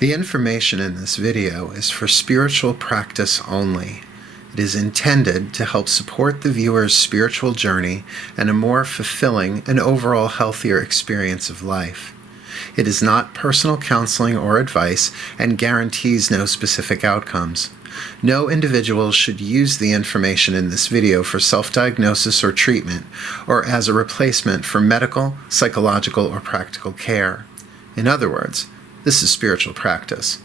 The information in this video is for spiritual practice only. It is intended to help support the viewer's spiritual journey and a more fulfilling and overall healthier experience of life. It is not personal counseling or advice and guarantees no specific outcomes. No individual should use the information in this video for self-diagnosis or treatment, or as a replacement for medical, psychological, or practical care. In other words, this is spiritual practice.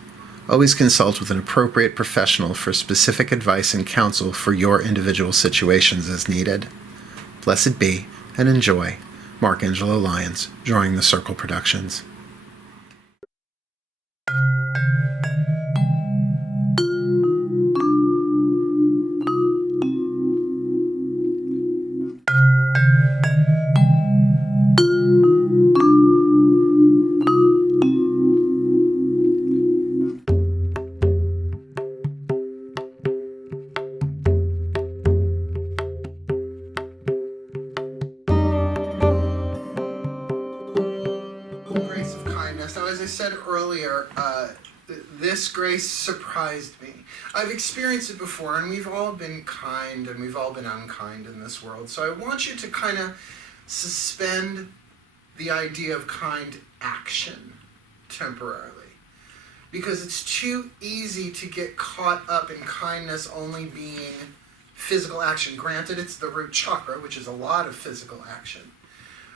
Always consult with an appropriate professional for specific advice and counsel for your individual situations as needed. Blessed be, and enjoy. Mark Angelo Lyons, Drawing the Circle Productions. Now, as I said earlier, this grace surprised me. I've experienced it before, and we've all been kind and we've all been unkind in this world. So I want you to kind of suspend the idea of kind action temporarily, because it's too easy to get caught up in kindness only being physical action. Granted, it's the root chakra, which is a lot of physical action.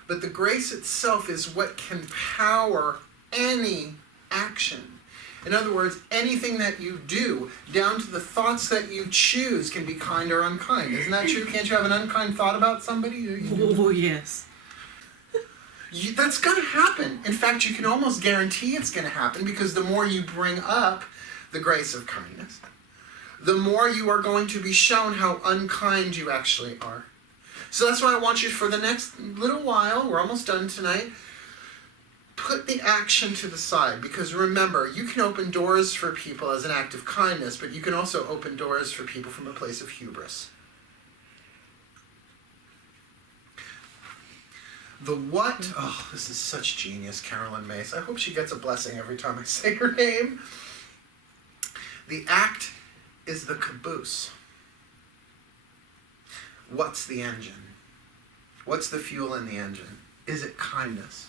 But the grace itself is what can power any action. In other words, anything that you do, down to the thoughts that you choose, can be kind or unkind. Isn't that true? Can't you have an unkind thought about somebody? Oh, yes. That's going to happen. In fact, you can almost guarantee it's going to happen, because the more you bring up the grace of kindness, the more you are going to be shown how unkind you actually are. So that's why I want you, for the next little while, we're almost done tonight, put the action to the side. Because remember, you can open doors for people as an act of kindness, but you can also open doors for people from a place of hubris. The what? Oh, this is such genius, Carolyn Mace. I hope she gets a blessing every time I say her name. The act is the caboose. What's the engine? What's the fuel in the engine? Is it kindness?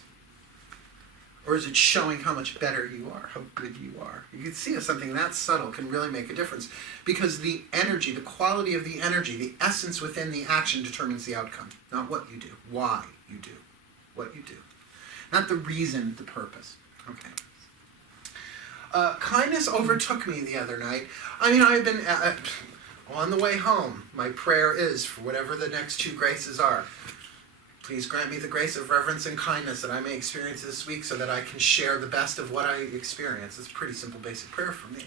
Or is it showing how much better you are, how good you are? You can see if something that subtle can really make a difference, because the energy, the quality of the energy, the essence within the action determines the outcome. Not what you do, why you do what you do. Not the reason, the purpose. Okay. Kindness overtook me the other night. I mean, I've been... on the way home, my prayer is, for whatever the next two graces are, please grant me the grace of reverence and kindness that I may experience this week, so that I can share the best of what I experience. It's a pretty simple, basic prayer for me.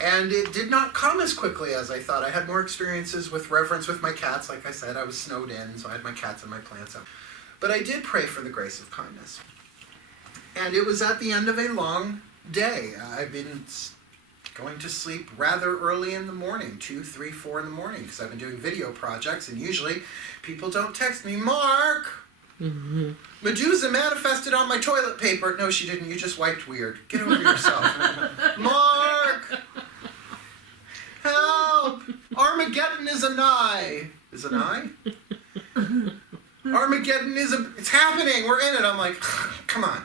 And it did not come as quickly as I thought. I had more experiences with reverence with my cats. Like I said, I was snowed in, so I had my cats and my plants up. But I did pray for the grace of kindness. And it was at the end of a long day. I've been going to sleep rather early in the morning, 2, 3, 4 in the morning, because I've been doing video projects, and usually people don't text me, Mark, Medusa manifested on my toilet paper. No, she didn't. You just wiped weird. Get over yourself. Mark, help! Armageddon is a nigh. Is it nigh? Armageddon is it's happening. We're in it. I'm like, come on.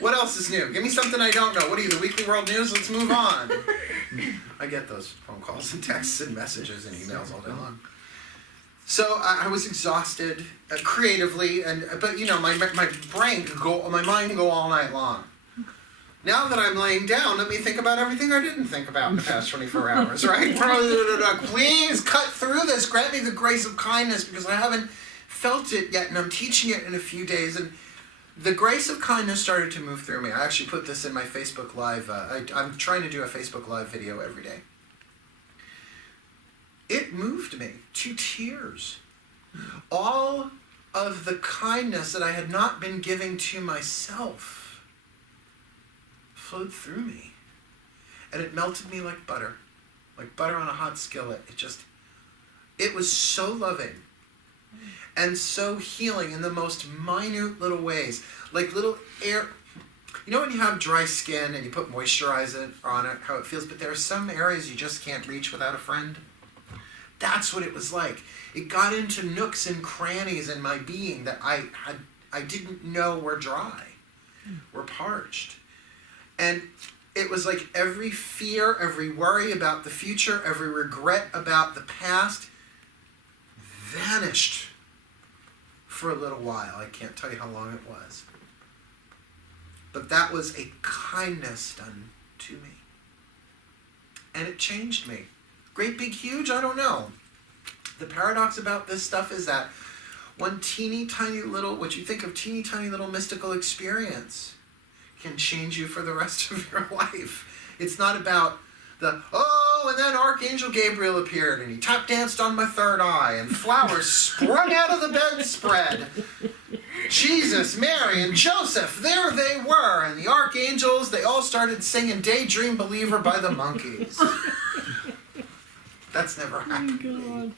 What else is new? Give me something I don't know. What are you, the Weekly World News? Let's move on. I get those phone calls and texts and messages and emails all day long. So I was exhausted creatively, but you know, my brain could go, my mind can go all night long. Now that I'm laying down, let me think about everything I didn't think about in the past 24 hours, right? Please cut through this. Grant me the grace of kindness, because I haven't felt it yet, and I'm teaching it in a few days, and the grace of kindness started to move through me. I actually put this in my Facebook Live. I'm trying to do a Facebook Live video every day. It moved me to tears. All of the kindness that I had not been giving to myself flowed through me. And it melted me like butter on a hot skillet. It was so loving. And so healing in the most minute little ways. Like little air, You know when you have dry skin and you put moisturizer on it, how it feels, but there are some areas you just can't reach without a friend? That's what it was like. It got into nooks and crannies in my being that I didn't know were dry, were parched. And it was like every fear, every worry about the future, every regret about the past vanished for a little while. I can't tell you how long it was. But that was a kindness done to me. And it changed me. Great, big, huge, I don't know. The paradox about this stuff is that one teeny tiny little, what you think of teeny tiny little mystical experience can change you for the rest of your life. It's not about and then Archangel Gabriel appeared and he tap danced on my third eye and flowers sprung out of the bedspread. Jesus, Mary, and Joseph, there they were. And the archangels, they all started singing Daydream Believer by the Monkees. That's never happened to me.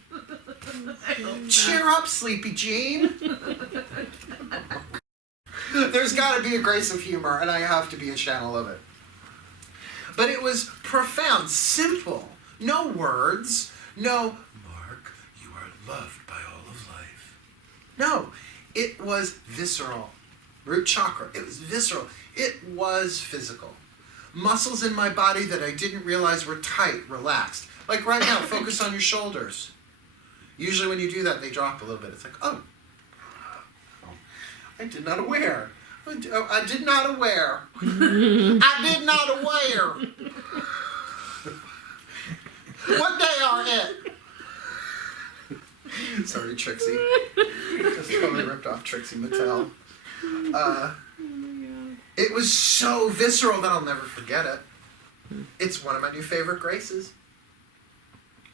Cheer up, Sleepy Jean. There's got to be a grace of humor, and I have to be a channel of it. But it was profound, simple, no words, no, Mark, you are loved by all of life. No, it was visceral. Root chakra, it was visceral. It was physical. Muscles in my body that I didn't realize were tight, relaxed. Like right now, focus on your shoulders. Usually when you do that, they drop a little bit. It's like, oh, I did not aware. I did not aware. I did not aware. What day are it? Sorry, Trixie. Just totally ripped off Trixie Mattel. It was so visceral that I'll never forget it. It's one of my new favorite graces.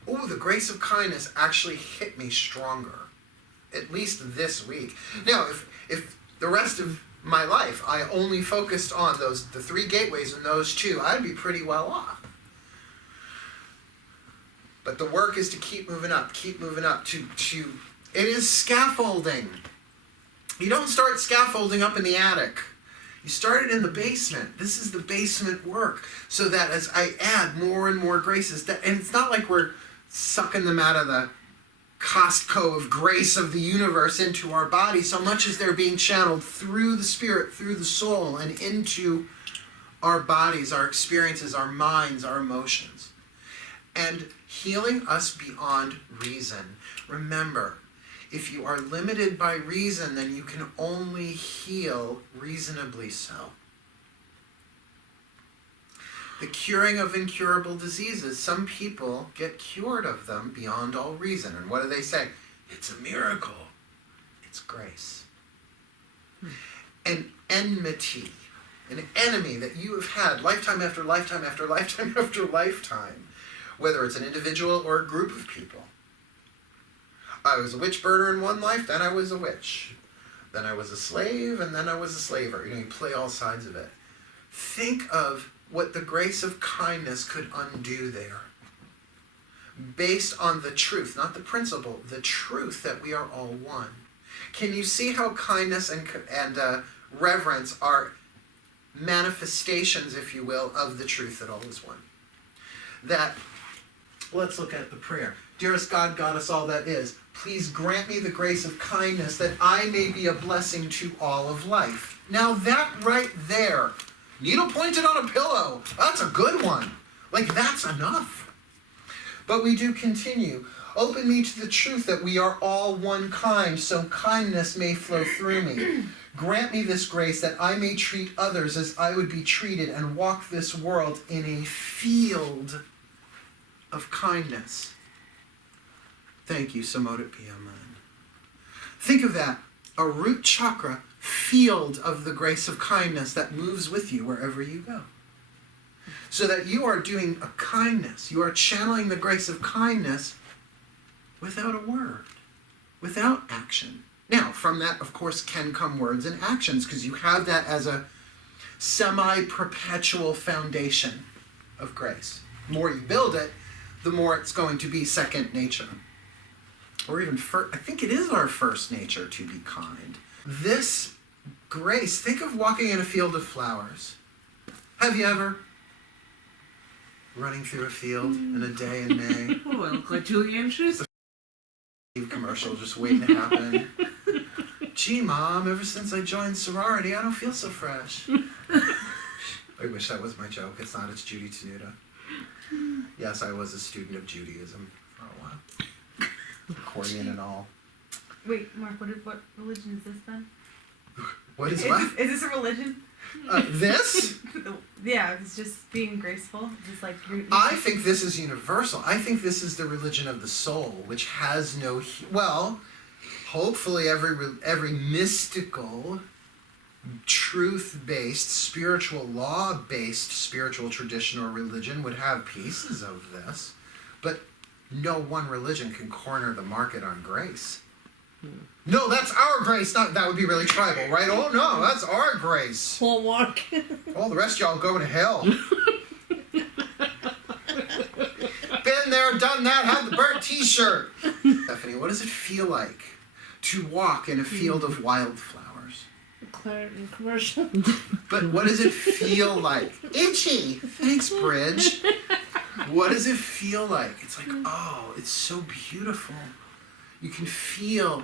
Oh, the grace of kindness actually hit me stronger. At least this week. Now, if the rest of my life I only focused on the three gateways and those two, I'd be pretty well off. But the work is to keep moving up to it is scaffolding. You don't start scaffolding up in the attic. You start it in the basement. This is the basement work. So that as I add more and more graces, and it's not like we're sucking them out of the Costco of grace of the universe into our body, so much as they're being channeled through the spirit, through the soul, and into our bodies, our experiences, our minds, our emotions. And healing us beyond reason. Remember, if you are limited by reason, then you can only heal reasonably so. The curing of incurable diseases, some people get cured of them beyond all reason. And what do they say? It's a miracle. It's grace. An enmity, an enemy that you have had lifetime after lifetime after lifetime after lifetime, whether it's an individual or a group of people. I was a witch burner in one life, then I was a witch. Then I was a slave, and then I was a slaver. You play all sides of it. Think of what the grace of kindness could undo there. Based on the truth, not the principle, the truth that we are all one. Can you see how kindness and reverence are manifestations, if you will, of the truth that all is one? That, let's look at the prayer. Dearest God, Goddess, all that is, please grant me the grace of kindness that I may be a blessing to all of life. Now that right there, needle pointed on a pillow, that's a good one. Like, that's enough. But we do continue. Open me to the truth that we are all one kind, so kindness may flow through me. Grant me this grace that I may treat others as I would be treated and walk this world in a field of kindness. Thank you, so mote it be, amen. Think of that, a root chakra field of the grace of kindness that moves with you wherever you go. So that you are doing a kindness, you are channeling the grace of kindness without a word, without action. Now, from that, of course, can come words and actions, because you have that as a semi-perpetual foundation of grace. The more you build it, the more it's going to be second nature. Or even first, I think it is our first nature to be kind. This grace, think of walking in a field of flowers. Have you ever? Running through a field in a day in May. Oh, I look like Julie Andrews. Commercial just waiting to happen. Gee, Mom, ever since I joined sorority, I don't feel so fresh. I wish that was my joke. It's not. It's Judy Tenuta. Yes, I was a student of Judaism for a while. Accordion and all. Wait, Mark, what religion is this then? What is what? Is this a religion? This? Yeah, it's just being graceful. Just like I think this is universal. I think this is the religion of the soul, which has no... Well, hopefully every mystical, truth-based, spiritual, law-based spiritual tradition or religion would have pieces of this. But no one religion can corner the market on grace. No, that's our grace. Not that would be really tribal, right? Oh no, that's our grace. Hallmark. All the rest of y'all go to hell. Been there, done that, had the burnt t-shirt. Stephanie, what does it feel like to walk in a field of wildflowers? Claritin commercial. But what does it feel like? Itchy. Thanks, Bridge. What does it feel like? It's like, oh, it's so beautiful. You can feel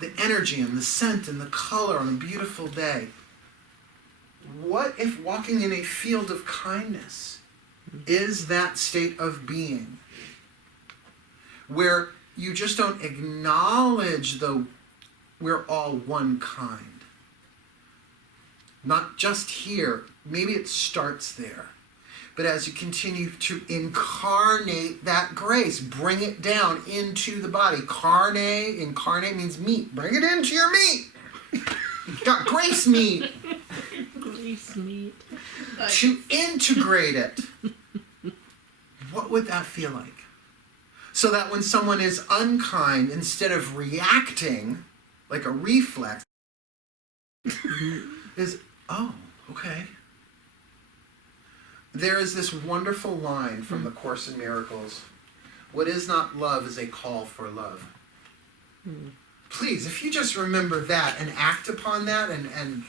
the energy and the scent and the color on a beautiful day. What if walking in a field of kindness is that state of being where you just don't acknowledge we're all one kind? Not just here. Maybe it starts there. But as you continue to incarnate that grace, bring it down into the body. Incarnate means meat. Bring it into your meat. Got grace meat. Grace meat. To integrate it. What would that feel like? So that when someone is unkind, instead of reacting like a reflex, is, oh, okay. There is this wonderful line from the Course in Miracles. What is not love is a call for love. Please, if you just remember that and act upon that and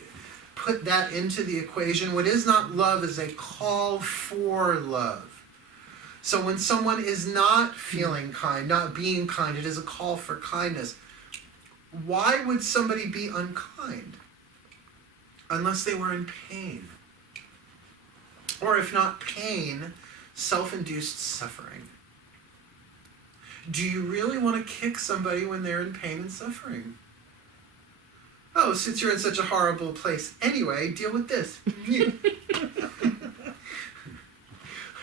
put that into the equation, what is not love is a call for love. So when someone is not feeling kind, not being kind, it is a call for kindness. Why would somebody be unkind? Unless they were in pain. Or if not pain, self-induced suffering. Do you really want to kick somebody when they're in pain and suffering? Oh, since you're in such a horrible place anyway, deal with this.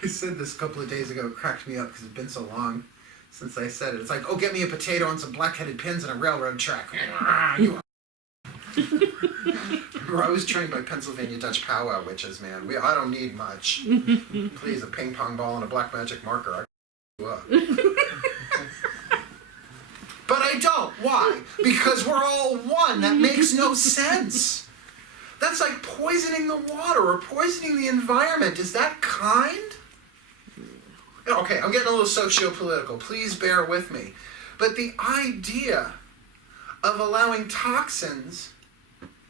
I said this a couple of days ago. It cracked me up because it's been so long since I said it. It's like, oh, get me a potato and some black-headed pins and a railroad track. I was trained by Pennsylvania Dutch powwow witches, man. I don't need much. Please, a ping pong ball and a black magic marker. I you up. But I don't. Why? Because we're all one. That makes no sense. That's like poisoning the water or poisoning the environment. Is that kind? Okay, I'm getting a little socio-political. Please bear with me. But the idea of allowing toxins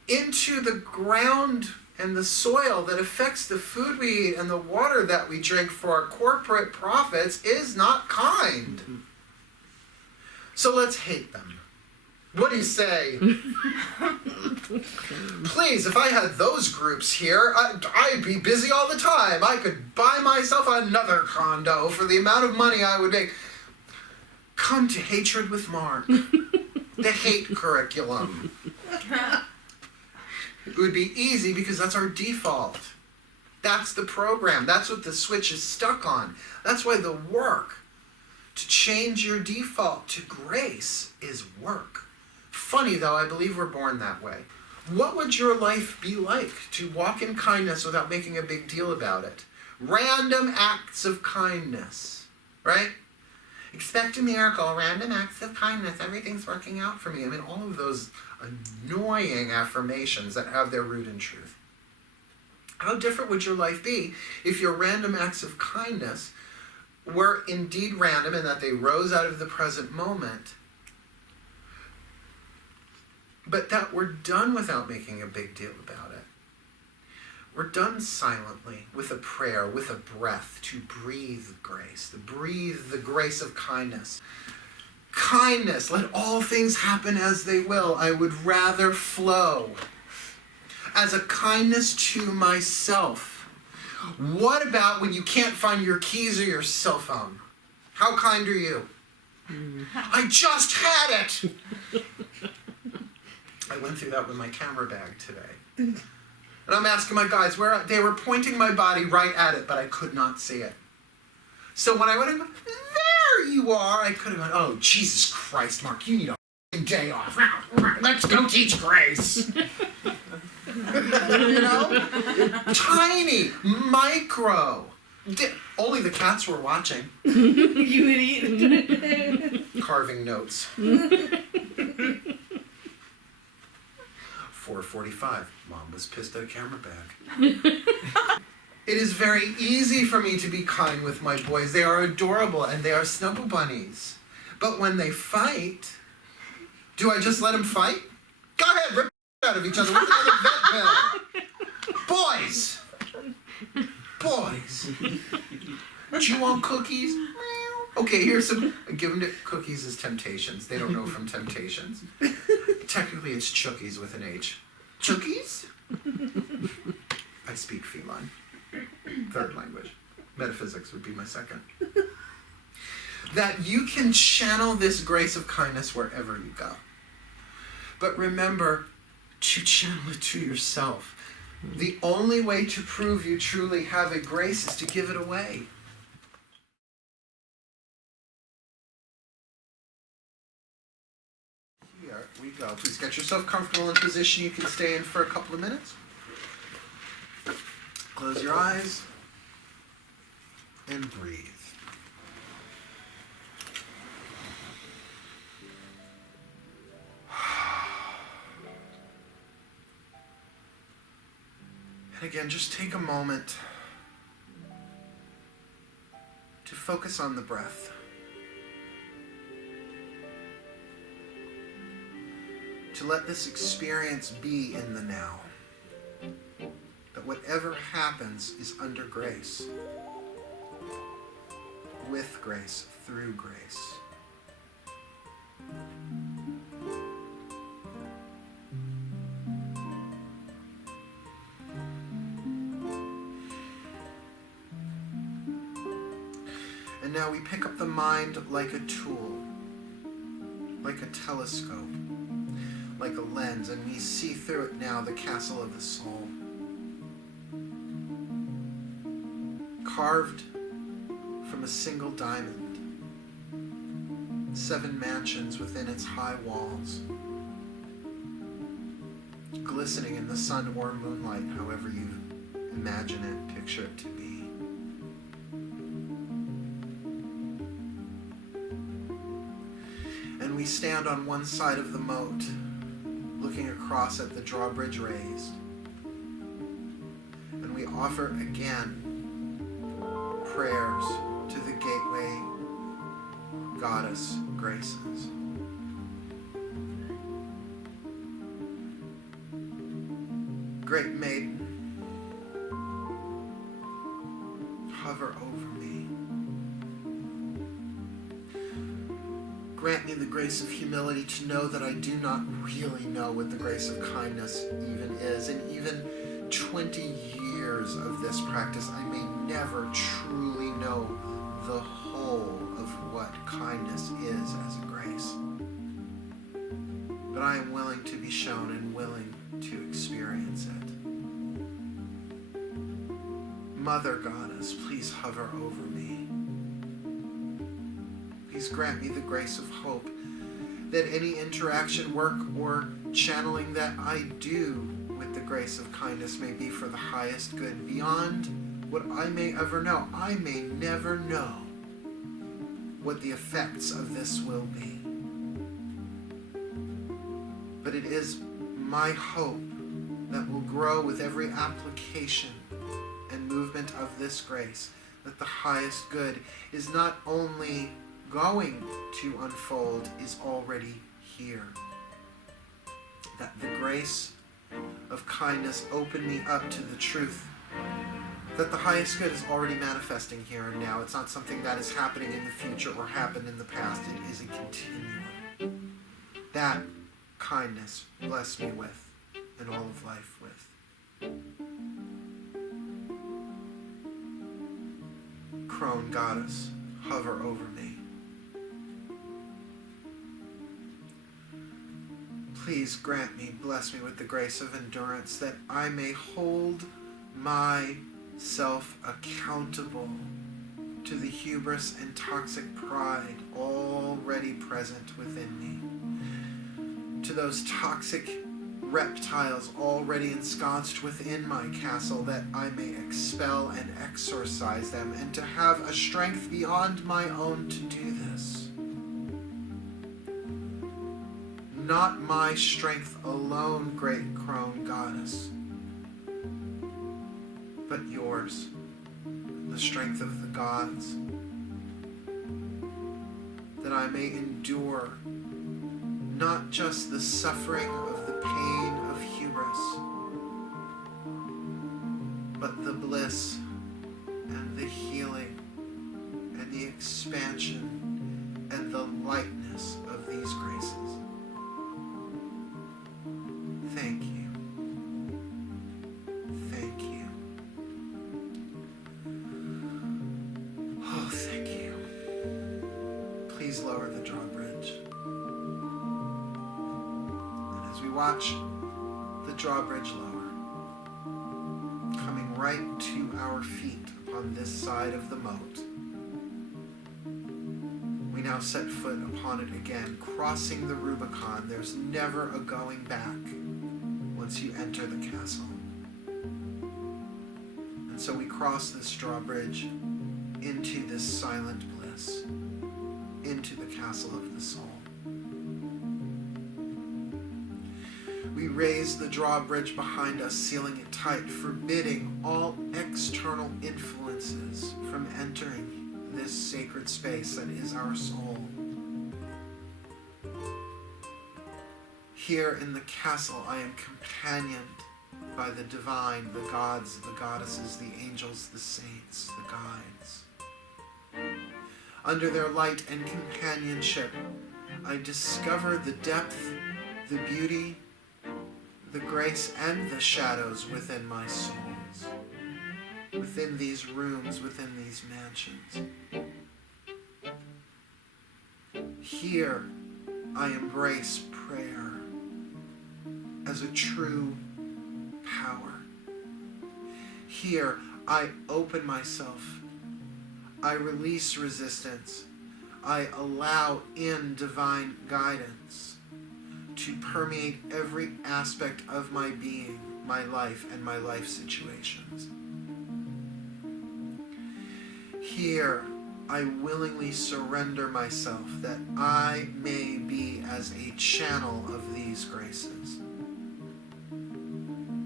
into the ground and the soil that affects the food we eat and the water that we drink for our corporate profits is not kind. So let's hate them. What do you say? Please, if I had those groups here, I'd be busy all the time. I could buy myself another condo for the amount of money I would make. Come to Hatred with Mark. The hate curriculum. It would be easy because that's our default. That's the program. That's what the switch is stuck on. That's why the work to change your default to grace is work. Funny though, I believe we're born that way. What would your life be like to walk in kindness without making a big deal about it? Random acts of kindness, right? Expect a miracle, random acts of kindness, everything's working out for me. I mean, all of those annoying affirmations that have their root in truth. How different would your life be if your random acts of kindness were indeed random in that they rose out of the present moment, but that were done without making a big deal about it? or done silently with a prayer, with a breath, to breathe grace, to breathe the grace of kindness. Kindness, let all things happen as they will. I would rather flow as a kindness to myself. What about when you can't find your keys or your cell phone? How kind are you? I just had it! I went through that with my camera bag today. And I'm asking my guys where they were pointing my body right at it, but I could not see it. So when I went and go, there you are, I could have gone, oh, Jesus Christ, Mark, you need a f***ing day off. Let's go teach grace. You know? Tiny, micro. Only the cats were watching. You idiot. Carving notes. 4:45. Mom was pissed at a camera bag. It is very easy for me to be kind with my boys. They are adorable and they are snuggle bunnies. But when they fight, do I just let them fight? Go ahead, rip out of each other with another vet pill. Boys! Boys! Do you want cookies? Okay, here's some. Give them cookies as Temptations. They don't know from Temptations. Technically, it's Chookies with an H. Chookies? I speak feline. Third language. Metaphysics would be my second. That you can channel this grace of kindness wherever you go. But remember to channel it to yourself. The only way to prove you truly have a grace is to give it away. Here we go. Please get yourself comfortable in a position you can stay in for a couple of minutes. Close your eyes and breathe. And again, just take a moment to focus on the breath. To let this experience be in the now. That whatever happens is under grace, with grace, through grace. And now we pick up the mind like a tool, like a telescope, like a lens, and we see through it now the castle of the soul. Carved from a single diamond, 7 mansions within its high walls, glistening in the sun or moonlight, however you imagine it, picture it to be. And we stand on one side of the moat, looking across at the drawbridge raised, and we offer again prayers to the gateway goddess graces. Great maiden, hover over me. Grant me the grace of humility to know that I do not really know what the grace of kindness even is, and even 20 years of this practice, I may never truly know the whole of what kindness is as a grace. But I am willing to be shown and willing to experience it. Mother Goddess, please hover over me. Please grant me the grace of hope that any interaction, work, or channeling that I do with the grace of kindness may be for the highest good, beyond what I may ever know. I may never know what the effects of this will be. But it is my hope that will grow with every application and movement of this grace, that the highest good is not only going to unfold, is already here. That the grace of kindness open me up to the truth that the highest good is already manifesting here and now. It's not something that is happening in the future or happened in the past. It is a continuum. That kindness bless me with, and all of life with. Crone goddess, hover over me. Please grant me, bless me with the grace of endurance, that I may hold myself accountable to the hubris and toxic pride already present within me, to those toxic reptiles already ensconced within my castle, that I may expel and exorcise them, and to have a strength beyond my own to do this. Not my strength alone, great crone goddess, but yours, the strength of the gods, that I may endure not just the suffering of the pain of hubris, but the bliss and the healing and the expansion and the lightness of these graces. Thank you. Thank you. Oh, thank you. Please lower the drawbridge. And as we watch the drawbridge lower, coming right to our feet upon this side of the moat, we now set foot upon it again, crossing the Rubicon. There's never a going back once you enter the castle. And so we cross this drawbridge into this silent bliss, into the castle of the soul. We raise the drawbridge behind us, sealing it tight, forbidding all external influences from entering this sacred space that is our soul. Here in the castle, I am companioned by the divine, the gods, the goddesses, the angels, the saints, the guides. Under their light and companionship, I discover the depth, the beauty, the grace, and the shadows within my souls, within these rooms, within these mansions. Here, I embrace prayer as a true power. Here, I open myself. I release resistance. I allow in divine guidance to permeate every aspect of my being, my life, and my life situations. Here, I willingly surrender myself that I may be as a channel of these graces,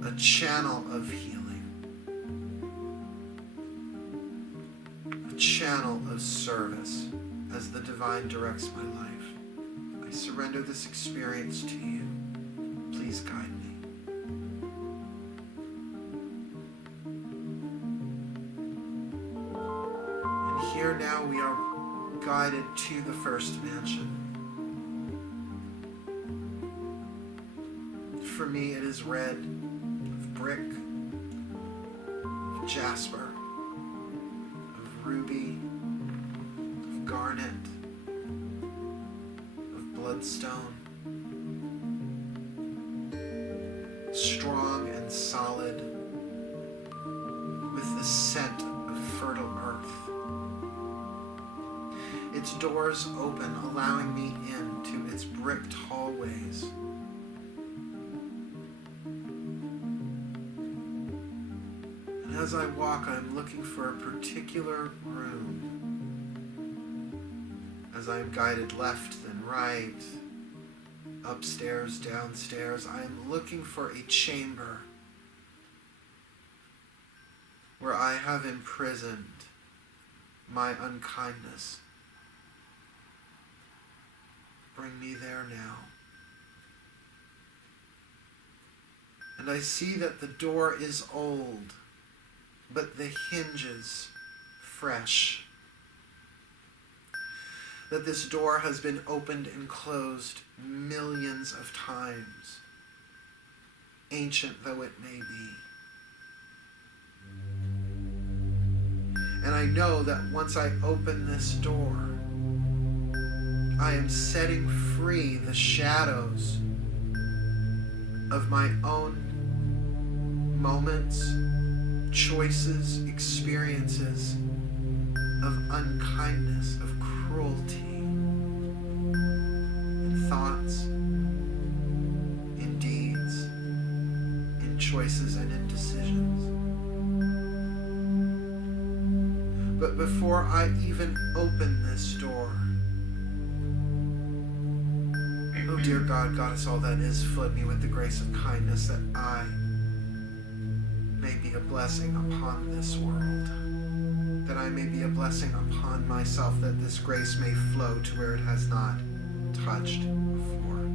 a channel of healing, a channel of service as the divine directs my life. I surrender this experience to you. Please guide me. And here now we are guided to the first mansion. For me it is red, of brick, of jasper, of ruby, of garnet, of bloodstone, strong and solid, with the scent of fertile earth. Its doors open, allowing me into its bricked hallways. And as I walk, I'm looking for a particular room. As I am guided left and right, upstairs, downstairs, I am looking for a chamber where I have imprisoned my unkindness. Bring me there now. And I see that the door is old, but the hinges fresh. That this door has been opened and closed millions of times, ancient though it may be. And I know that once I open this door, I am setting free the shadows of my own moments, choices, experiences of unkindness, of cruelty, in thoughts, in deeds, in choices and in decisions. But before I even open this door, oh dear God, Goddess, all that is, flood me with the grace of kindness that I may be a blessing upon this world, that I may be a blessing upon myself, that this grace may flow to where it has not touched before.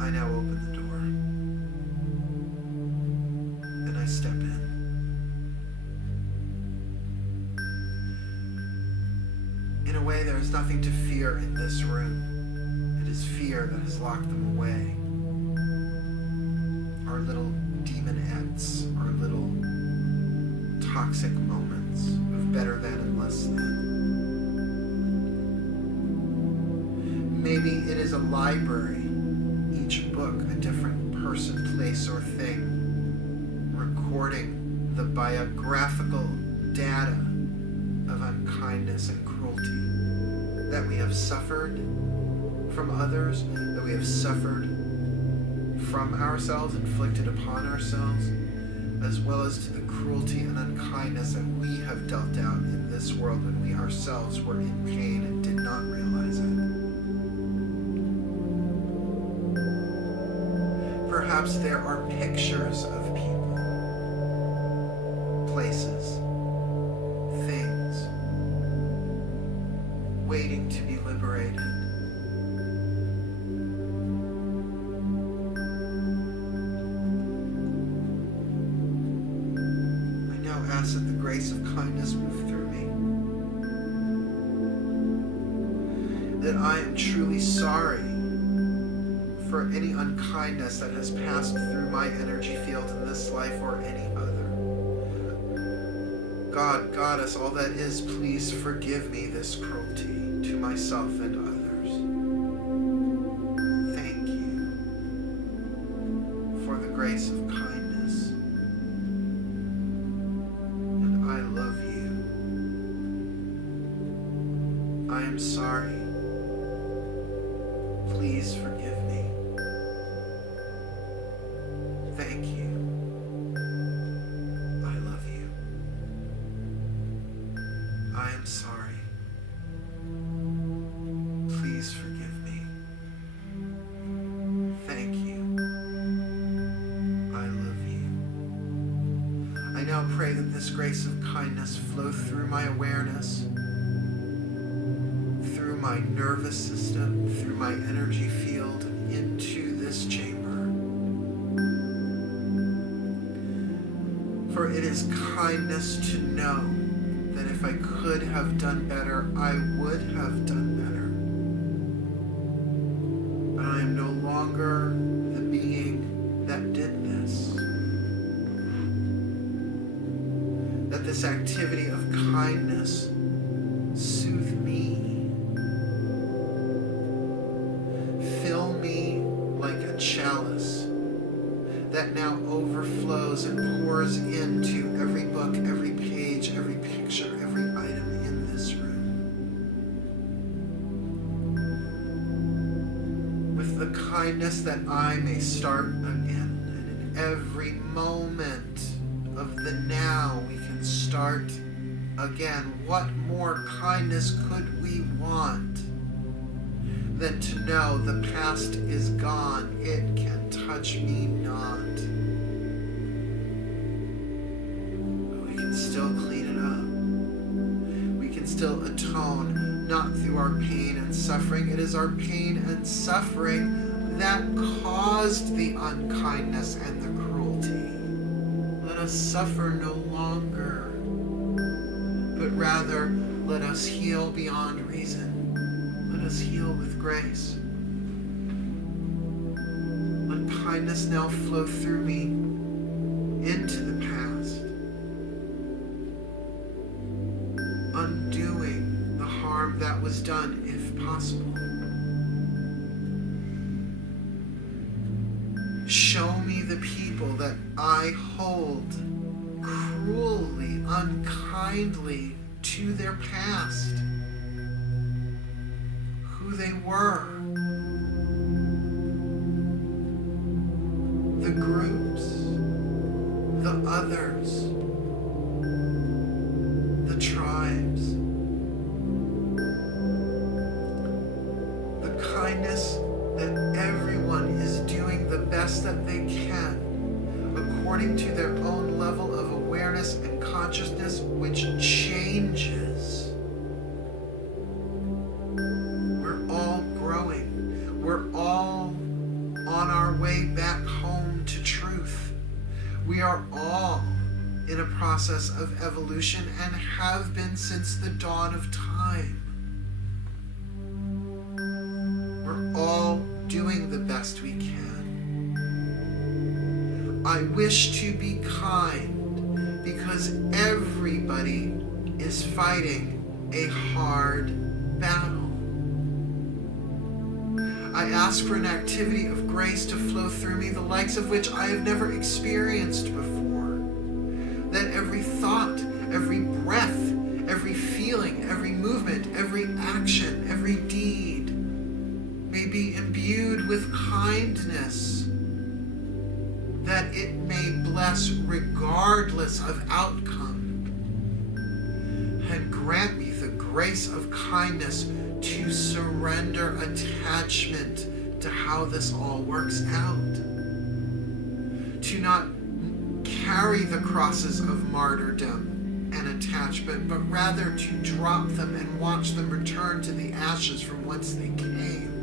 I now open the door, and I step in. In a way, there is nothing to fear in this room. It is fear that has locked them away. Our little demonettes, our little toxic moments of better than and less than. Maybe it is a library, each book a different person, place, or thing, recording the biographical data of unkindness and cruelty that we have suffered from others, that we have suffered from ourselves, inflicted upon ourselves, as well as to the cruelty and unkindness that we have dealt out in this world when we ourselves were in pain and did not realize it. Perhaps there are pictures of people, places, things, waiting to be liberated. Ask that the grace of kindness move through me. That I am truly sorry for any unkindness that has passed through my energy field in this life or any other. God, Goddess, all that is, please forgive me this cruelty to myself and others. Thank you for the grace of kindness. I love you. I am sorry. Please forgive me. Thank you. I love you. I am sorry. Please forgive me. Thank you. I love you. I now pray that this grace of kindness flow through my awareness, through my nervous system, through my energy field, into this chamber. For it is kindness to know that if I could have done better, I would have done better. But I am no longer the being that did this. That this activity of kindness soothe me, fill me like a chalice that now overflows and pours into every book, every page, every picture, every item in this room. With the kindness that I may start again, and in every moment of the now we can start again. What more kindness could we want than to know the past is gone, it can touch me not. But we can still clean it up. We can still atone, not through our pain and suffering. It is our pain and suffering that caused the unkindness and the cruelty. Let us suffer no longer, but rather let us heal beyond reason. Let us heal with grace. Let kindness now flow through me into the past, undoing the harm that was done if possible. Show me the people that I hold cruelly, unkindly to their past, who they were, the groups, the others, the tribes, the kindness that everyone is doing the best that they can according to their own level of awareness and consciousness, which changes. We're all growing. We're all on our way back home to truth. We are all in a process of evolution and have been since the dawn of time. We're all doing the best we can. I wish to be kind because everybody is fighting a hard battle. I ask for an activity of grace to flow through me, the likes of which I have never experienced before. That every thought, every breath, every feeling, every movement, every action, every deed may be imbued with kindness, that it may bless regardless of outcome, and grant me the grace of kindness to surrender attachment to how this all works out, to not carry the crosses of martyrdom and attachment, but rather to drop them and watch them return to the ashes from whence they came.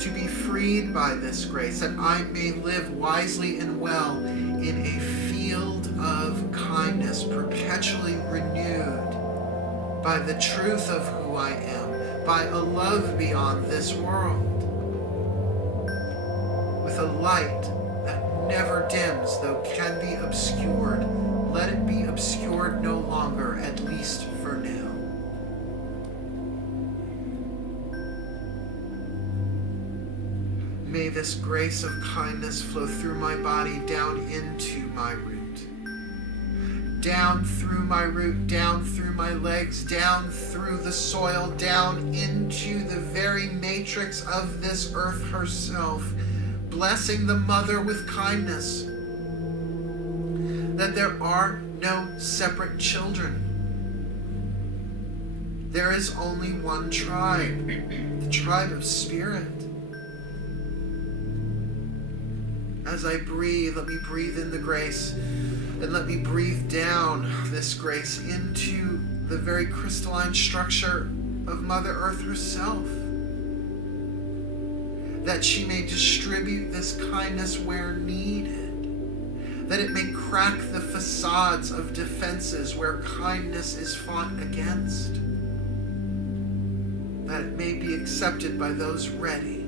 To be freed by this grace, that I may live wisely and well in a field of kindness, perpetually renewed by the truth of who I am, by a love beyond this world, with a light that never dims, though can be obscured. Let it be obscured no longer, at least for now. May this grace of kindness flow through my body down into my root. Down through my root, down through my legs, down through the soil, down into the very matrix of this earth herself, blessing the mother with kindness. That there are no separate children. There is only one tribe, the tribe of spirit. As I breathe, let me breathe in the grace, and let me breathe down this grace into the very crystalline structure of Mother Earth herself, that she may distribute this kindness where needed, that it may crack the facades of defenses where kindness is fought against, that it may be accepted by those ready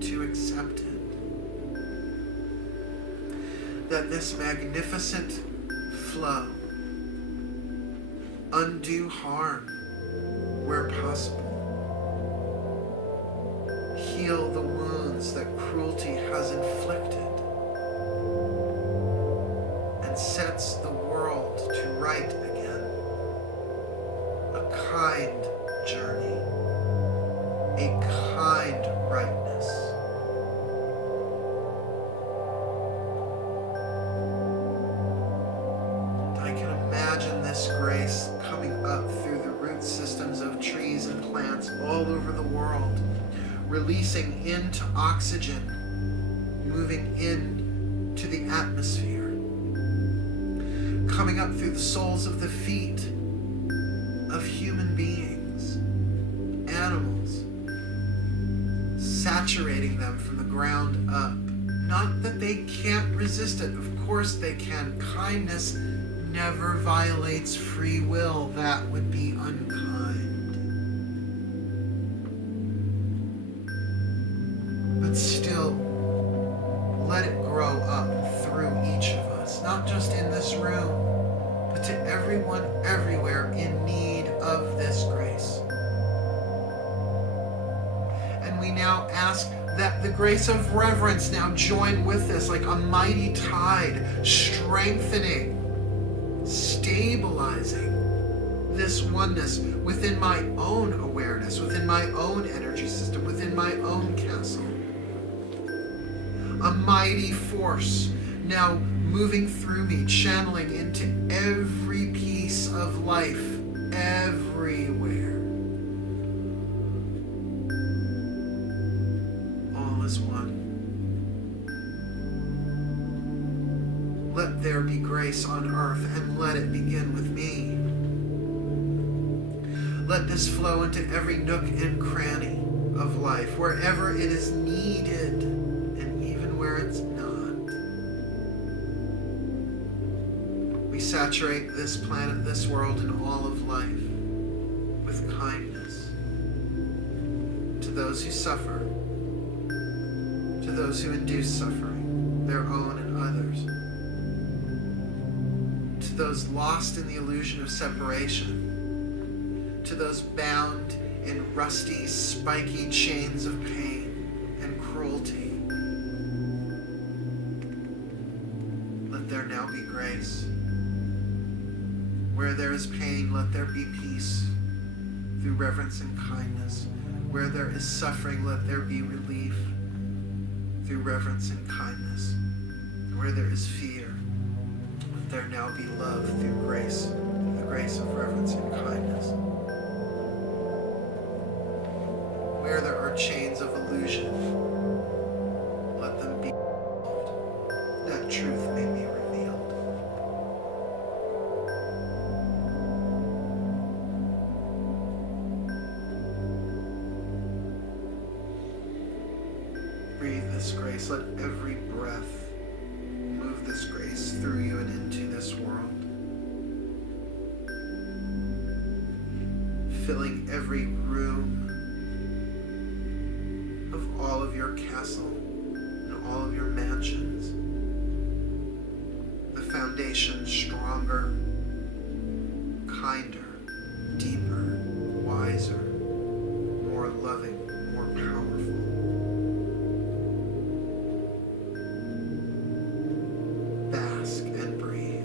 to accept it. That this magnificent flow undo harm where possible, heal the wounds that cruelty has inflicted, and sets the world to right again. A kind journey, a kind rightness. This grace coming up through the root systems of trees and plants all over the world, releasing into oxygen, moving into the atmosphere, coming up through the soles of the feet of human beings, animals, saturating them from the ground up. Not that they can't resist it. Of course they can. Kindness never violates free will. That would be unkind. But still, let it grow up through each of us, not just in this room, but to everyone everywhere in need of this grace. And we now ask that the grace of reverence now join with this like a mighty tide, strengthening, stabilizing this oneness within my own awareness, within my own energy system, within my own castle. A mighty force now moving through me, channeling into every piece of life, everywhere. All is one. Let there be grace on earth, and let it begin with me. Let this flow into every nook and cranny of life, wherever it is needed, and even where it's not. We saturate this planet, this world, and all of life with kindness to those who suffer, to those who induce suffering, their own and others, to those lost in the illusion of separation, to those bound in rusty, spiky chains of pain and cruelty. Let there now be grace. Where there is pain, let there be peace through reverence and kindness. Where there is suffering, let there be relief through reverence and kindness. Where there is fear, let there now be love through grace, the grace of reverence and kindness. Where there are chains of illusion, let them be dissolved, that truth may be revealed. Breathe this grace. Let every breath move this grace through you and into this world, filling every room of all of your castle and all of your mansions. The foundation stronger, kinder, deeper, wiser, more loving, more powerful. Bask and breathe.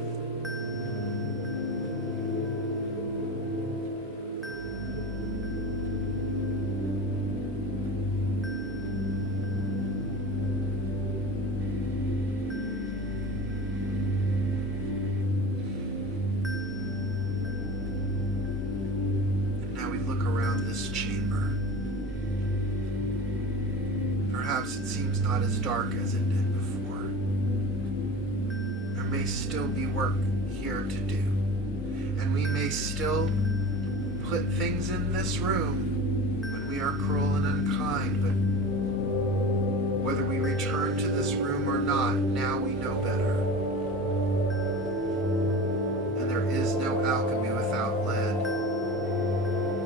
This chamber. Perhaps it seems not as dark as it did before. There may still be work here to do, and we may still put things in this room when we are cruel and unkind, but whether we return to this room or not, now we know better. And there is no alchemy without lead.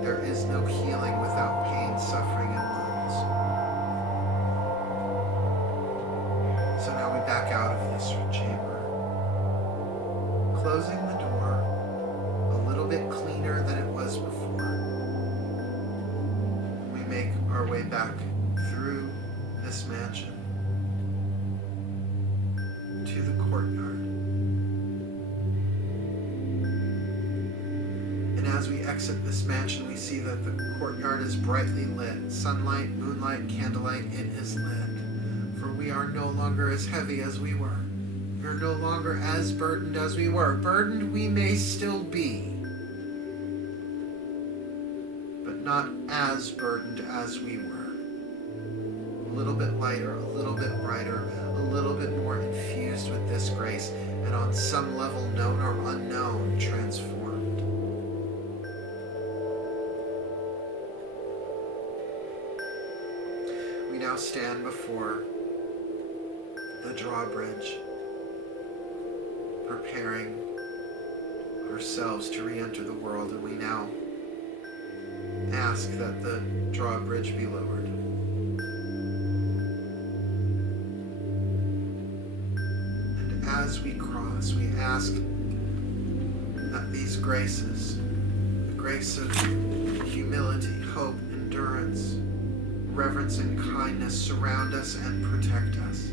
There is no healing without pain, suffering, and wounds. So now we back out of this chamber, closing the door a little bit cleaner than it was before. We make our way back through this mansion to the courtyard. As we exit this mansion, we see that the courtyard is brightly lit. Sunlight, moonlight, candlelight, it is lit. For we are no longer as heavy as we were. We are no longer as burdened as we were. Burdened we may still be, but not as burdened as we were. A little bit lighter, a little bit brighter, a little bit more infused with this grace, and on some level, known or unknown, transformed. stand before the drawbridge, preparing ourselves to re-enter the world, and we now ask that the drawbridge be lowered. And as we cross, we ask that these graces, the grace of humility, hope, endurance, reverence, and kindness surround us and protect us.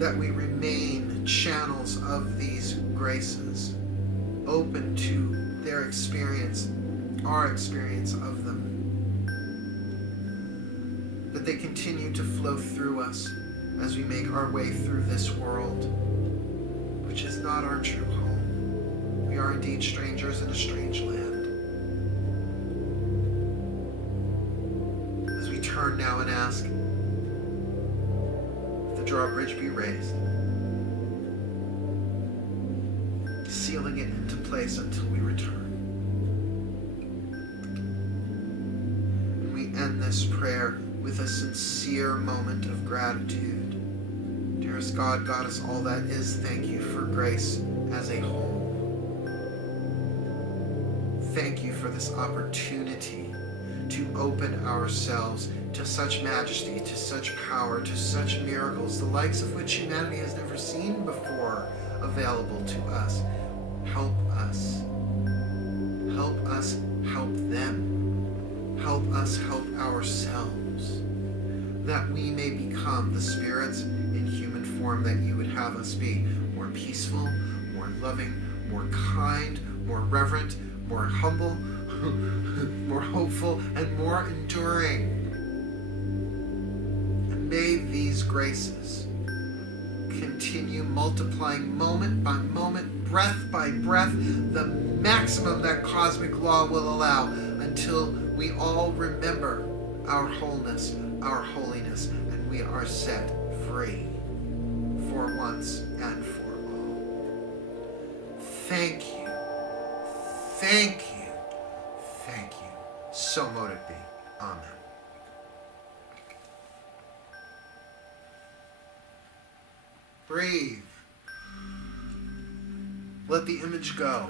That we remain channels of these graces, open to their experience, our experience of them. That they continue to flow through us as we make our way through this world, which is not our true home. We are indeed strangers in a strange land. As we turn now and ask if the drawbridge be raised, sealing it into place until we return. And we end this prayer with a sincere moment of gratitude. Dearest God, Goddess, all that is, thank you for grace as a home. Thank you for this opportunity to open ourselves to such majesty, to such power, to such miracles, the likes of which humanity has never seen before, available to us. Help us. Help us help them. Help us help ourselves, that we may become the spirits in human form that you would have us be, more peaceful, more loving, more kind, more reverent, more humble, more hopeful, and more enduring. And may these graces continue multiplying moment by moment, breath by breath, the maximum that cosmic law will allow, until we all remember our wholeness, our holiness, and we are set free for once and for all. Thank you. Thank you. Thank you. So mote it be. Amen. Breathe. Let the image go.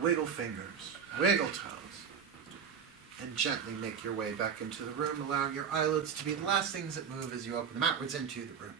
Wiggle fingers. Wiggle toes. And gently make your way back into the room, allowing your eyelids to be the last things that move as you open them outwards into the room.